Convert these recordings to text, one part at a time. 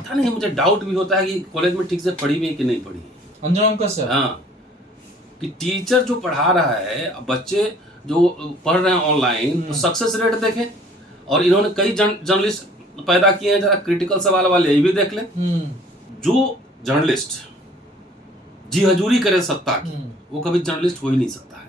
पता नहीं, मुझे डाउट भी होता है कि कॉलेज में ठीक से पढ़ी भी है कि नहीं पढ़ी है। अंजुम कश्यप, हाँ, कि टीचर जो पढ़ा रहा है, अब बच्चे जो पढ़ रहे हैं ऑनलाइन, तो सक्सेस रेट देखें। और इन्होंने कई जर्नलिस्ट पैदा किए हैं, जरा क्रिटिकल सवाल वाले ये भी देख लें। जो जर्नलिस्ट जी हजूरी करे सत्ता की, वो कभी जर्नलिस्ट हो ही नहीं सकता है।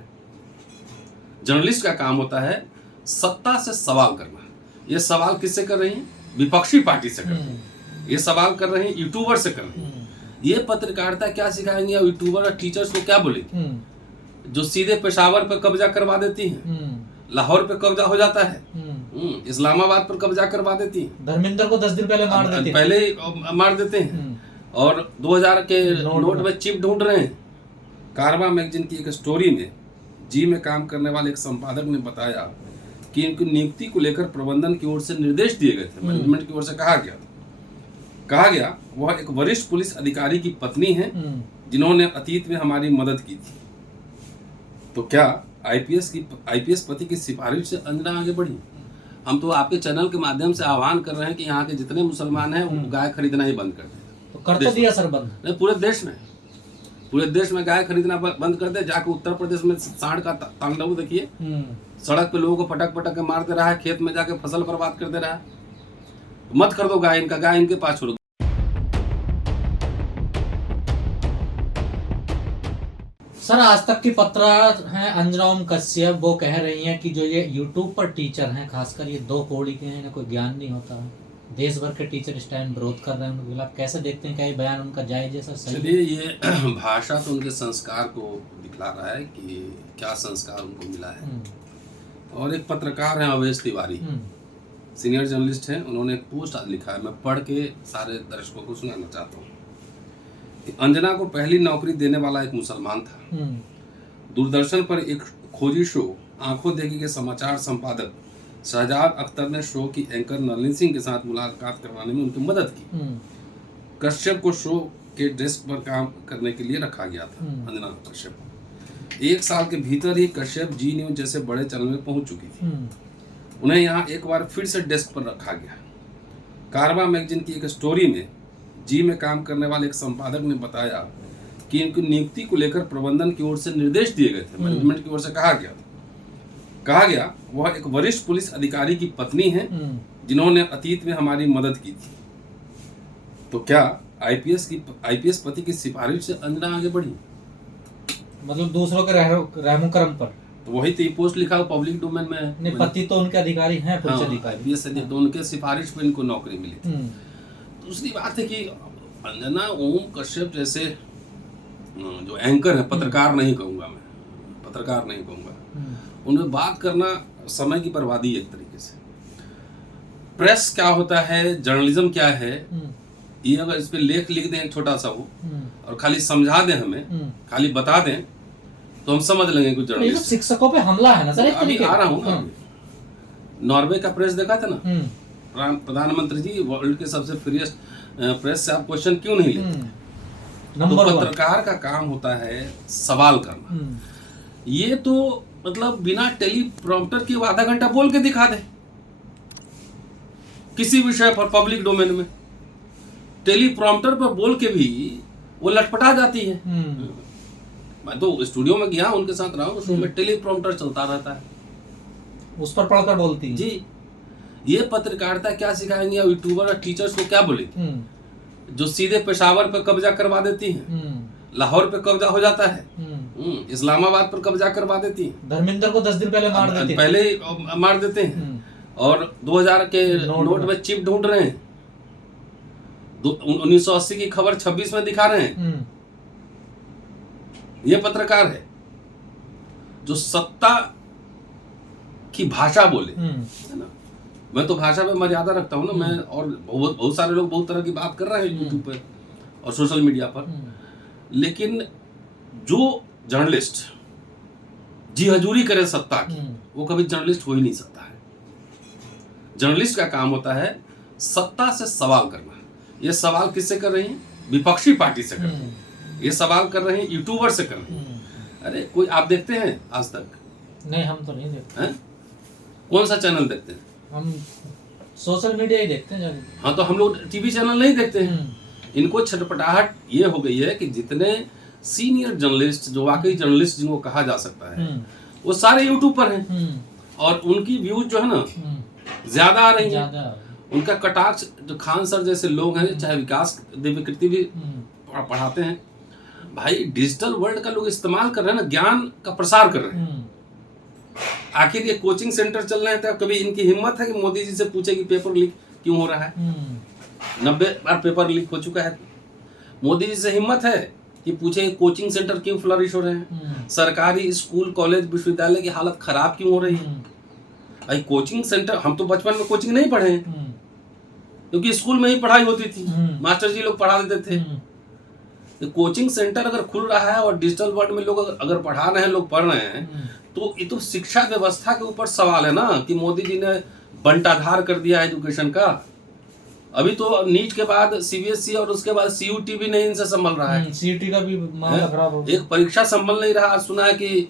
जर्नलिस्ट का काम होता है सत्ता से सवाल करना। ये सवाल किससे कर रही हैं? विपक्षी पार्टी से कर रही हैं। ये सवाल कर रहे हैं यूट्यूबर से कर रहे हैं। ये पत्रकारिता क्या सिखाएंगे? यूट्यूबर और टीचर्स को क्या बोलेंगे? जो सीधे पेशावर पर कब्जा करवा देती हैं, लाहौर पे कब्जा हो जाता है, इस्लामाबाद पर कब्जा करवा देती हैं, धर्मेंद्र को 10 दिन पहले मार देते हैं, और 2000 के नोट में चिप ढूंढ रहे हैं। कारवा मैगजीन की एक स्टोरी में जी में काम करने वाले एक संपादक ने बताया कि इनकी नियुक्ति को लेकर प्रबंधन की ओर से निर्देश दिए गए थे, मैनेजमेंट की ओर से कहा गया वह एक वरिष्ठ पुलिस अधिकारी की पत्नी है जिन्होंने अतीत में हमारी मदद की थी। तो क्या आईपीएस पति की सिफारिश से अंजना आगे बढ़ी? हम तो आपके चैनल के माध्यम से आह्वान कर रहे हैं कि यहाँ के जितने मुसलमान हैं वो गाय खरीदना ही बंद कर दें। तो कर तो दिया सर बंद? नहीं, पूरे देश में गाय खरीदना बंद कर दे। जाके उत्तर प्रदेश में सांड का तांडव देखिए, सड़क पे लोगों को पटक के मार दे रहा है, खेत में जाके फसल बर्बाद कर दे रहा है। मत कर दो गाय इनके पास छोड़ो। सर, आज तक की पत्रकार हैं अंजुम कश्यप, वो कह रही हैं कि जो ये यूट्यूब पर टीचर हैं, खासकर ये 2 कौड़ी के हैं, इन्हें कोई ज्ञान नहीं होता। देश भर के टीचर इस टाइम विरोध कर रहे हैं उनके खिलाफ। कैसे देखते हैं, क्या ये बयान उनका जायज है सर? सही? चलिए, ये भाषा तो उनके संस्कार को दिखला रहा है कि क्या संस्कार उनको मिला है। और एक पत्रकार हैं अवेश तिवारी, सीनियर जर्नलिस्ट हैं, उन्होंने एक पोस्ट आज लिखा है, मैं पढ़ के सारे दर्शकों को सुनाना चाहता हूँ कि अंजना को पहली नौकरी देने वाला एक मुसलमान था। दूरदर्शन पर एक खोजी शो आंखों देखी के समाचार संपादक शहजाद अख्तर ने शो की एंकर नलिनी सिंह के साथ मुलाकात करवाने में उनकी मदद की। कश्यप को शो के डेस्क पर काम करने के लिए रखा गया था। अंजना कश्यप को 1 साल के भीतर ही कश्यप जी न्यूज जैसे बड़े चैनल में पहुंच चुकी थी। उन्हें यहाँ एक बार फिर से डेस्क पर रखा गया। कारवा मैगजीन की एक स्टोरी में जी में काम करने वाले एक संपादक ने बताया कि इनकी नियुक्ति को लेकर प्रबंधन की ओर से निर्देश दिए गए थे, मैनेजमेंट की ओर से कहा गया वह एक वरिष्ठ पुलिस अधिकारी की पत्नी है जिन्होंने अतीत में हमारी मदद की थी। तो क्या आईपीएस पति की सिफारिश से अंजना आगे बढ़ी? मतलब दूसरों के रहमो करम पर? तो वही तो पोस्ट लिखा हो, पब्लिक डोमेन में है। नहीं, पति तो उनके अधिकारी हैं, पुलिस अधिकारी, तो उनके सिफारिश पर इनको नौकरी मिली थी। दूसरी बात है कि अंजना ओम कश्यप जैसे जो एंकर है, पत्रकार नहीं कहूँगा, उनमें बात करना समय की बर्बादी है एक तरीके से। प्रेस क्या होता है, जर्नलिज्म क्या है, ये अगर इस पे लेख लिख दें एक छोटा सा वो, और खाली समझा दें हमें, खाली बता दें, तो हम समझ लेंगे कुछ जर्नलिस्ट। शिक्षकों पे हमला है ना सर, अभी आ रहा हूँ। नॉर्वे का प्रेस देखा था ना, प्रधानमंत्री जी वर्ल्ड के सबसे फ्रीएस्ट प्रेस से आप क्वेश्चन क्यों नहीं लेते? तो पत्रकार का काम होता है सवाल करना। ये तो मतलब बिना टेलीप्रॉम्प्टर के 1/2 घंटा बोल के दिखा दे किसी विषय पर पब्लिक डोमेन में। टेलीप्रॉम्प्टर पर बोल के भी वो लटपटा जाती है। मैं तो स्टूडियो में गया, उनके साथ रहा हूँ, उसमें टेलीप्रॉम्प्टर चलता रहता है, उस पर पढ़कर बोलती है जी। ये पत्रकारिता क्या सिखाएंगे? यूट्यूबर और टीचर्स को क्या बोलेंगे? जो सीधे पेशावर पर कब्जा करवा देती हैं, लाहौर पे कब्जा हो जाता है, इस्लामाबाद पर कब्जा करवा देती हैं, धर्मेंद्र को 10 दिन पहले मार देते हैं, और 2000 के नोट में चिप ढूंढ रहे हैं। 1980 की खबर 26 में दिखा रहे हैं। ये पत्रकार है जो सत्ता की भाषा बोले, है ना। मैं तो भाषा में मर्यादा रखता हूँ ना, मैं और बहुत सारे लोग बहुत तरह की बात कर रहे हैं यूट्यूब पर और सोशल मीडिया पर, लेकिन जो जर्नलिस्ट जी हजूरी करे सत्ता की, वो कभी जर्नलिस्ट हो ही नहीं सकता है। जर्नलिस्ट का काम होता है सत्ता से सवाल करना। ये सवाल किससे कर रही हैं? विपक्षी पार्टी से कर रही हैं। ये सवाल कर रहे हैं यूट्यूबर से कर रहे हैं। अरे कोई आप देखते हैं आज तक? नहीं, हम तो नहीं देखते हैं। कौन सा चैनल देखते हैं? हम सोशल मीडिया ही देखते हैं जाके। हाँ, तो हम लोग टीवी चैनल नहीं देखते हैं। इनको छटपटाहट ये हो गई है कि जितने सीनियर जर्नलिस्ट, जो वाकई जर्नलिस्ट जिनको कहा जा सकता है, वो सारे यूट्यूब पर हैं और उनकी व्यूज जो है ना ज्यादा आ रही है। उनका कटाक्ष जो खान सर जैसे लोग हैं, चाहे विकास दिव्यकृति भी पढ़ाते हैं, भाई डिजिटल वर्ल्ड का लोग इस्तेमाल कर रहे हैं ना, ज्ञान का प्रसार कर रहे हैं। आखिर ये कोचिंग सेंटर चल रहे हैं, तो कभी इनकी हिम्मत है कि मोदी जी से पूछे कि पेपर लीक क्यों हो रहा है? 90 बार पेपर लीक हो चुका है। मोदी जी से हिम्मत है कि पूछे कोचिंग सेंटर क्यों फ्लरिश हो रहे हैं, सरकारी स्कूल कॉलेज विश्वविद्यालय की हालत खराब क्यों हो रही है? भाई कोचिंग सेंटर, हम तो बचपन में कोचिंग नहीं पढ़े हैं क्योंकि स्कूल में ही पढ़ाई होती थी, मास्टर जी लोग पढ़ा देते थे। तो कोचिंग सेंटर अगर खुल रहा है और डिजिटल वर्ल्ड में लोग अगर पढ़ा रहे हैं, लोग पढ़ रहे हैं, तो ये तो शिक्षा व्यवस्था के ऊपर सवाल है ना कि मोदी जी ने बंटाधार कर दिया एजुकेशन का। अभी तो नीट के बाद सीबीएसई और उसके बाद सीयूटी भी नहीं इनसे संभल रहा है। सीयूटी का भी मामला खराब हो गया। एक परीक्षा संभल नहीं रहा। सुना है कि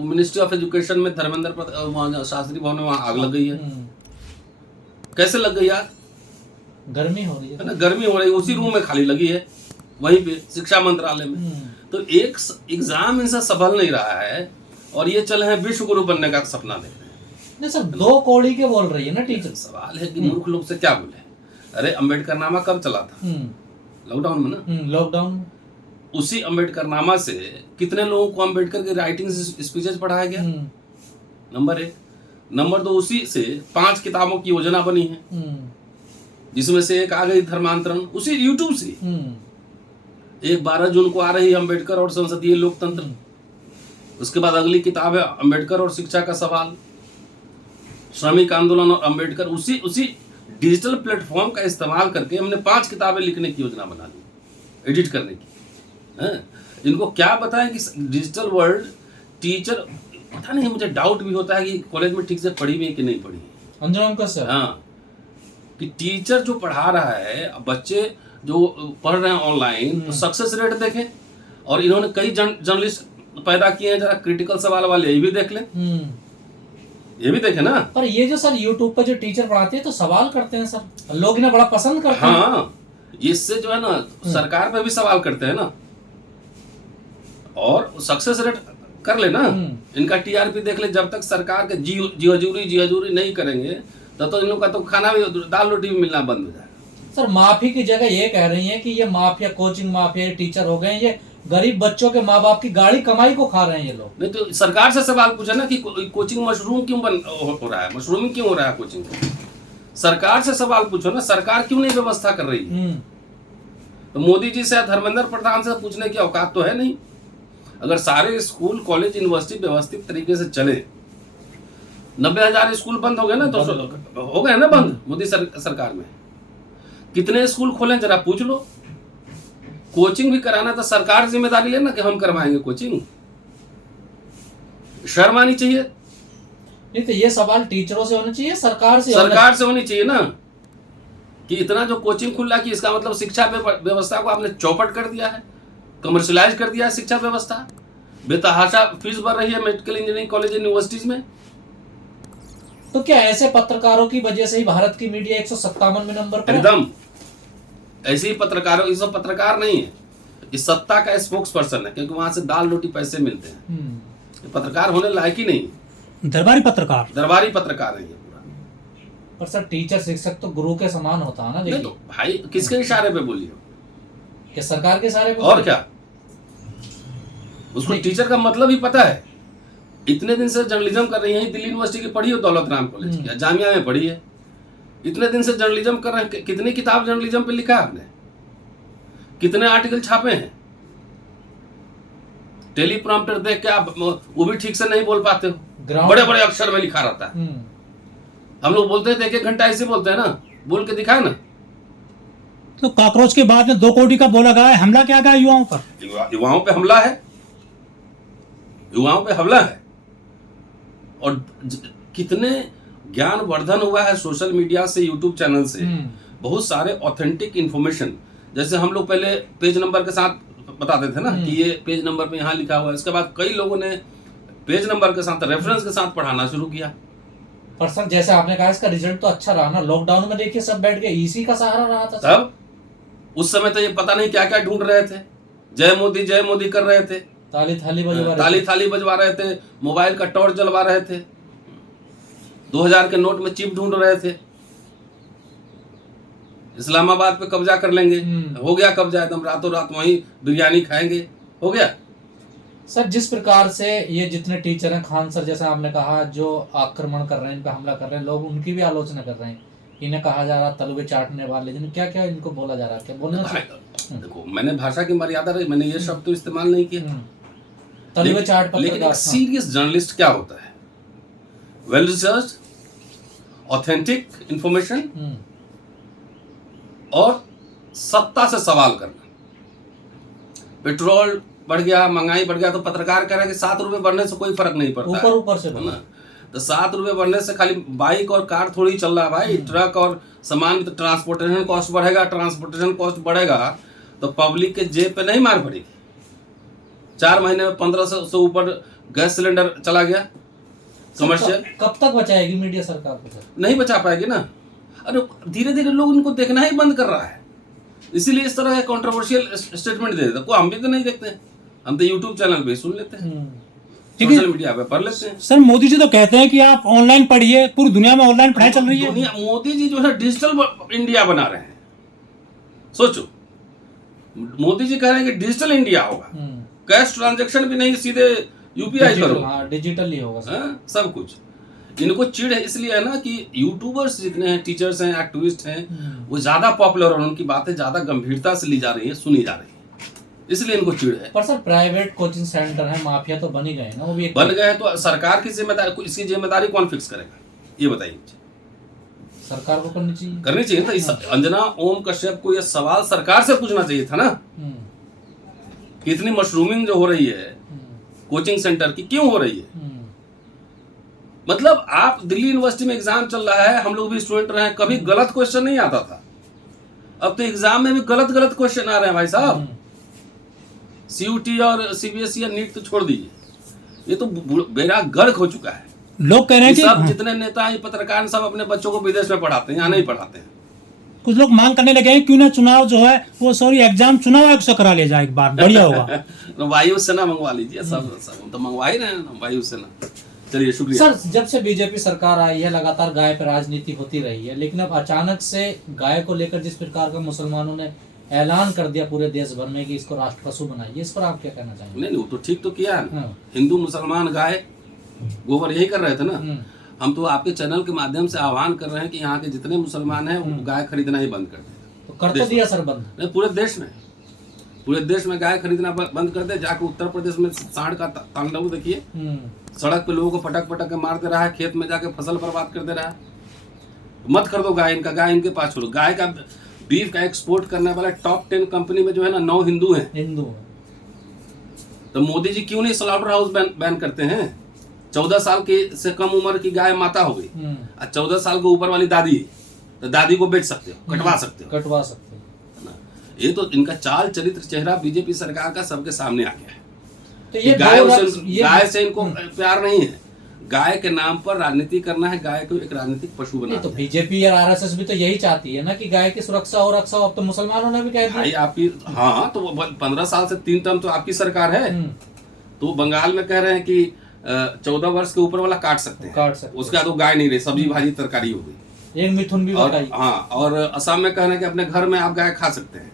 मिनिस्ट्री ऑफ एजुकेशन में धर्मेंद्र शास्त्री भवन में वहां आग लग गई है। कैसे लग गई यार? गर्मी हो रही है ना, गर्मी हो रही है, उसी रूम में खाली लगी है, वहीं पे शिक्षा मंत्रालय में। तो एक एग्जाम इनसे संभल नहीं रहा है और ये चले हैं विश्व गुरु बनने का सपना देख रहे हैं। नहीं सर, 2 कौड़ी के बोल रही है ना टीचर। सवाल है कि मूर्ख लोग से क्या बोले। अरे अम्बेडकर नामा कब चला था? लॉकडाउन में ना। लॉकडाउन उसी अम्बेडकर नामा से कितने लोगों को अम्बेडकर की राइटिंग स्पीचेस पढ़ाया गया? नंबर 1। नंबर 2, उसी से 5 किताबों की योजना बनी है, जिसमें से एक आ गई धर्मांतरण, उसी यूट्यूब से। एक 12 जून को आ रही अम्बेडकर और संसदीय लोकतंत्र। उसके बाद अगली किताब है अम्बेडकर और शिक्षा का सवाल, श्रमिक आंदोलन और अम्बेडकर। उसी डिजिटल प्लेटफॉर्म का इस्तेमाल करके हमने 5 किताबें लिखने की योजना बना ली, एडिट करने की। इनको क्या बताएं कि डिजिटल वर्ल्ड टीचर, पता नहीं, मुझे डाउट भी होता है कि कॉलेज में ठीक से पढ़ी भी है कि नहीं पढ़ी है। अंजुम का सर, हाँ, कि टीचर जो पढ़ा रहा है, बच्चे जो पढ़ रहे हैं ऑनलाइन, तो सक्सेस रेट देखें। और इन्होंने कई जर्नलिस्ट पैदा किए हैं, जरा क्रिटिकल सवाल वाले, ये भी देख लें, ये भी देखे ना। पर ये जो सर यूट्यूब पर जो टीचर पढ़ाते हैं तो सवाल करते हैं सर, लोग इन्हें बड़ा पसंद करते हैं। हाँ, इससे जो है ना सरकार पे भी सवाल करते हैं ना, और सक्सेस रेट कर ले ना, इनका टीआरपी देख ले। जब तक सरकार के जी हजूरी नहीं करेंगे तब तो इन लोग का तो खाना भी, दाल रोटी भी मिलना बंद हो जाएगा। सर माफी की जगह ये कह रही हैं कि ये माफिया, कोचिंग माफिया टीचर हो गए, ये गरीब बच्चों के माँ बाप की गाड़ी कमाई को खा रहे हैं ये लोग। नहीं तो सरकार से सवाल पूछा ना कि कोचिंग मशरूम क्यों हो रहा है, मशरूमिंग क्यों हो रहा है कोचिंग को। सरकार से सवाल पूछो ना, सरकार क्यों नहीं व्यवस्था कर रही है। तो मोदी जी से, धर्मेंद्र प्रधान से पूछने की औकात तो है नहीं। अगर सारे स्कूल कॉलेज यूनिवर्सिटी व्यवस्थित तरीके से चले, 90,000 स्कूल बंद हो गए ना, तो हो गए ना बंद मोदी सरकार में। कितने स्कूल खोले जरा पूछ लो। कोचिंग भी कराना तो सरकार जिम्मेदारी लेना कि हम करवाएंगे कोचिंग, शर्म आनी चाहिए। नहीं तो ये सवाल टीचरों से होना चाहिए, सरकार से होनी चाहिए ना, कि इतना जो कोचिंग खुल रहा है कि इसका मतलब शिक्षा व्यवस्था को आपने चौपट कर दिया है, कमर्शियलाइज कर दिया है शिक्षा व्यवस्था। बेतहाशा फीस बढ़ रही है मेडिकल इंजीनियरिंग कॉलेज यूनिवर्सिटीज में। तो क्या ऐसे पत्रकारों की वजह से ही भारत की मीडिया 157वें नंबर पर? एकदम ऐसे ही पत्रकारों, ये सब पत्रकार नहीं है, इस सत्ता का स्पोक्स पर्सन है, क्योंकि वहां से दाल रोटी पैसे मिलते हैं। पत्रकार होने लायक ही नहीं, दरबारी पत्रकार है ये पूरा। पर सर टीचर शिक्षक तो गुरु के समान होता है ना। देखिए तो भाई किसके इशारे पे बोली हो? कि सरकार के इशारे पे? और क्या, उसको टीचर का मतलब ही पता है। इतने दिन से जर्नलिज्म कर रही है, दिल्ली यूनिवर्सिटी की पढ़ी हो, दौलत राम कॉलेज की, जामिया में पढ़ी है। इतने दिन से जर्नलिज्म कर रहे हैं, कितनी किताब जर्नलिज्म पे लिखा है आपने, कितने आर्टिकल छापे हैं। टेलीप्रॉम्प्टर देख के आप वो भी ठीक से नहीं बोल पाते हो, बड़े बड़े अक्षर में लिखा रहता है। हम लोग बोलते हैं 1-1 घंटा ऐसे बोलते हैं ना, बोल के दिखाए ना। तो कॉकरोच के बाद में 2 कौड़ी का बोला गया है, हमला क्या गया युवाओं पर? युवाओं पे हमला है, युवाओं पे हमला है। और कितने ज्ञान वर्धन हुआ है सोशल मीडिया से, यूट्यूब चैनल से। बहुत सारे ऑथेंटिक इंफॉर्मेशन, जैसे हम लोग पहले पेज नंबर के साथ बताते थे ना कि ये पेज नंबर पे यहाँ लिखा हुआ है। इसके बाद कई लोगों ने पेज नंबर के साथ, रेफरेंस के साथ पढ़ाना शुरू किया। पर सर जैसे आपने कहा इसका रिजल्ट तो अच्छा रहा ना, लॉकडाउन में देखिए सब बैठ गए, इसी का सहारा रहा था सर। तब उस समय तो ये पता नहीं क्या क्या ढूंढ रहे थे, जय मोदी कर रहे थे, ताली थाली बजवा रहे ताली थे। थाली बजवा रहे थे, मोबाइल का टॉर्च जलवा रहे थे, 2000 के नोट में चिप ढूंढ रहे थे, इस्लामाबाद पे कब्जा कर लेंगे, हो गया कब्जा एकदम, रातों रात वहीं बिरयानी खाएंगे, हो गया। सर जिस प्रकार से ये जितने टीचर हैं, खान सर जैसा आपने कहा, जो आक्रमण कर रहे हैं, इन पे हमला कर रहे हैं, लोग उनकी भी आलोचना कर रहे हैं, इन्हें कहा जा रहा तलवे चाटने वाले, जिन्हें क्या क्या इनको बोला जा रहा है, क्या बोलना चाहिए? देखो मैंने भाषा की मर्यादा रही, मैंने ये शब्द तो इस्तेमाल नहीं किया। तलवे चाट लेकिन एक सीरियस जर्नलिस्ट क्या होता है? वेल रिसर्च, ऑथेंटिक इंफॉर्मेशन और सत्ता से सवाल करना। पेट्रोल बढ़ गया, महंगाई बढ़ गया, तो पत्रकार कह रहा है कि 7 रुपए बढ़ने से कोई फर्क नहीं पड़ता, ऊपर से है ना। तो 7 रुपए बढ़ने से खाली बाइक और कार थोड़ी चल रहा है भाई, ट्रक और सामान, तो ट्रांसपोर्टेशन कॉस्ट बढ़ेगा, ट्रांसपोर्टेशन कॉस्ट बढ़ेगा तो पब्लिक के जेब पे नहीं मार पड़ेगी। 4 महीने में 1500 से ऊपर गैस सिलेंडर चला गया कमर्शियल। कब तक बचाएगी मीडिया सरकार को सर? नहीं बचा पाएगी ना। अरे धीरे धीरे लोग इनको देखना ही बंद कर रहा है, इसीलिए इस तरह का कंट्रोवर्शियल स्टेटमेंट दे देता। को हम भी तो नहीं देखते हैं, हम तो यूट्यूब चैनल पे सुन लेते हैं, सोशल मीडिया पे पढ़ लेते हैं। सर मोदी जी तो कहते हैं कि आप ऑनलाइन पढ़िए, पूरी दुनिया में ऑनलाइन पढ़ाई चल रही है। मोदी जी जो है डिजिटल इंडिया बना रहे हैं। सोचो, मोदी जी कह रहे हैं कि डिजिटल इंडिया होगा, कैश ट्रांजैक्शन भी नहीं, सीधे यूपीआई करो, डिजिटल ही होगा सब कुछ। इनको चिढ़ है इसलिए है ना कि यूट्यूबर्स जितने हैं, टीचर्स हैं, एक्टिविस्ट हैं, वो ज्यादा पॉपुलर और उनकी बातें ज्यादा गंभीरता से ली जा रही है, सुनी जा रही है, इसलिए इनको चिढ़ है। पर सर प्राइवेट कोचिंग सेंटर है, माफिया तो बन ही गए ना, वो भी बन गए तो सरकार की जिम्मेदारी, इसकी जिम्मेदारी कौन फिक्स करेगा ये बताइए? सरकार को करनी चाहिए था। इस अंजना ओम कश्यप को यह सवाल सरकार से पूछना चाहिए था ना कि इतनी मशरूमिंग जो हो रही है कोचिंग सेंटर की, क्यों हो रही है? मतलब आप दिल्ली यूनिवर्सिटी में एग्जाम चल रहा है, हम लोग भी स्टूडेंट रहे हैं, कभी गलत क्वेश्चन नहीं आता था, अब तो एग्जाम में भी गलत क्वेश्चन आ रहे हैं भाई साहब। सीयूटी और सीबीएसई और नीट तो छोड़ दीजिए, ये तो बेड़ा गर्क हो चुका है। लोग कह रहे हैं कि सब जितने नेता हैं, पत्रकार, सब अपने बच्चों को विदेश में पढ़ाते हैं, यहाँ नहीं पढ़ाते हैं। कुछ लोग मांग करने लगे हैं क्यों ना चुनाव जो है वो एग्जाम चुनाव आयोग से करा लिया जाए, एक बार बढ़िया होगा। वायुसेना मंगवा लीजिए, सब तो मंगवा ही रहे हैं वायुसेना। चलिए शुक्रिया सर। जब से बीजेपी सरकार आई है लगातार गाय पर राजनीति होती रही है, लेकिन अब अचानक से गाय को लेकर जिस प्रकार का मुसलमानों ने ऐलान कर दिया पूरे देश भर में कि इसको राष्ट्र पशु बनाइए, इस पर आप क्या कहना चाहेंगे? नहीं, वो तो ठीक तो किया है ना। हिंदू मुसलमान गाय गोबर यही कर रहे थे ना। हम तो आपके चैनल के माध्यम से आह्वान कर रहे हैं कि यहाँ के जितने मुसलमान हैं वो गाय खरीदना ही बंद कर दें। तो कर तो दिया सर बंद? नहीं, पूरे देश में गाय खरीदना बंद कर दे। जाके उत्तर प्रदेश में सांड का तांडव देखिए, सड़क पे लोगों को पटक के मार दे रहा है, खेत में जाके फसल बर्बाद कर दे रहा है। मत कर दो गाय, इनका गाय इनके पास छोड़ो। गाय का बीफ का एक्सपोर्ट करने वाला टॉप 10 कंपनी में जो है ना 9 हिंदू हैं। तो मोदी जी क्यों नहीं स्लॉटर हाउस बैन करते हैं? 14 साल की से कम उम्र की गाय माता हो गई और 14 साल के ऊपर वाली दादी, तो दादी को बेच सकते हो, कटवा सकते हो ना। ये तो इनका चाल चरित्र चेहरा बीजेपी सरकार का सबके सामने आ गया है। तो ये गाय से इनको प्यार नहीं है, गाय के नाम पर राजनीति करना है, गाय को एक राजनीतिक पशु बनाना है। तो बीजेपी और आरएसएस भी तो यही चाहती है ना कि गाय की सुरक्षा और रक्षा हो। अब तो मुसलमानों ने भी कह दिया भाई आपकी, हाँ तो 15 साल से 3 टर्म तो आपकी सरकार है। तो बंगाल में कह रहे हैं कि 14 वर्ष के ऊपर वाला काट सकते हैं, उसके बाद वो गाय नहीं रही, सब्जी भाजी तरकारी हो गई, एक मिथुन भी और हाँ। और असम में कह रहे हैं कि अपने घर में आप गाय खा सकते हैं।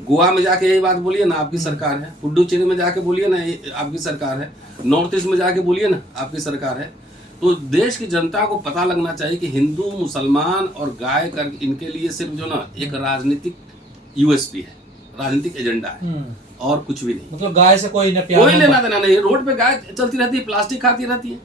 गोवा में जाके यही बात बोलिए ना, आपकी सरकार है। पुडुचेरी में जाके बोलिए ना, आपकी सरकार है। नॉर्थ ईस्ट में जाके बोलिए ना, आपकी सरकार है। तो देश की जनता को पता लगना चाहिए कि हिंदू, मुसलमान और गाय कर इनके लिए सिर्फ जो ना एक राजनीतिक यूएसपी है, राजनीतिक एजेंडा है, और कुछ भी नहीं। मतलब गाय से कोई लेना देना नहीं। रोड पे गाय चलती रहती है, प्लास्टिक खाती रहती है।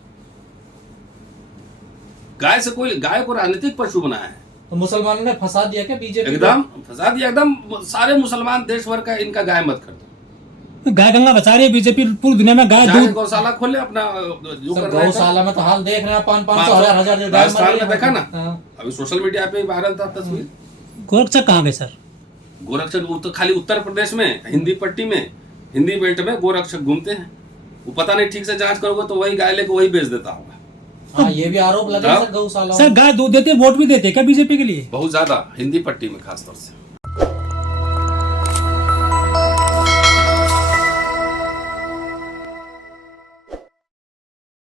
गाय से कोई, गाय को राजनीतिक पशु बनाया है। तो मुसलमानों ने फंसा दिया क्या बीजेपी? एकदम फंसा दिया, एकदम। सारे मुसलमान देश भर का इनका गाय मत कर दो। गाय गंगा बचा रही है बीजेपी पूरी दुनिया में। गाय दूध गौशाला खोले अपना, जो कर रहे हैं। गौशाला में तो हाल देख रहे हैं, 500 हजार गाय मर रही है। देखा ना, अभी सोशल मीडिया पे वायरल था तस्वीर। गोरक्षक कहाँ गए सर? गोरक्षक तो खाली उत्तर प्रदेश में हिंदी पट्टी में, हिंदी बेल्ट में गोरक्षक घूमते हैं। वो पता नहीं ठीक से जांच करोगे तो वही गाय लेके वही बेच देता होगा। हाँ ये भी आरोप लगा है सर गौशाला सर गाय दूध देते वोट भी देते क्या बीजेपी के लिए? बहुत ज्यादा हिंदी पट्टी में खास तौर से।